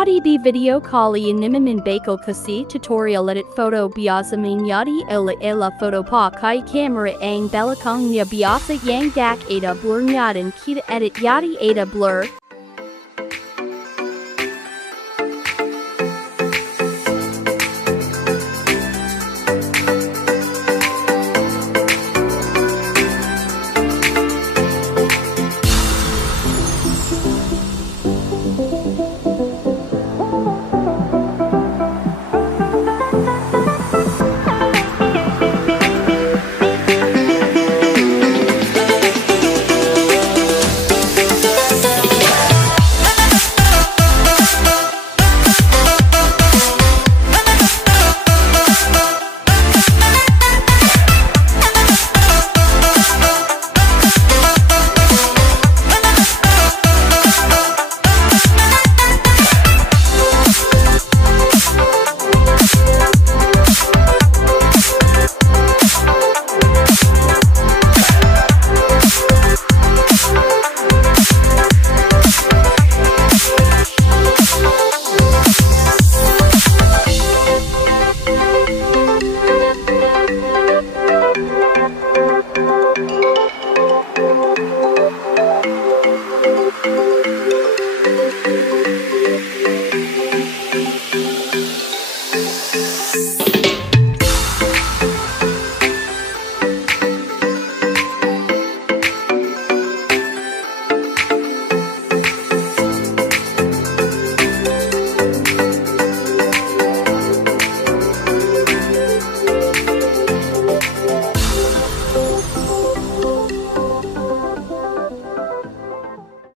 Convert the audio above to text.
Menjadi di video kali ini membeko Kasih tutorial edit foto biasa menjadi ela foto pakai kamera ang belakangnya biasa yang dak ada blurnya dan kita edit jadi ada blur.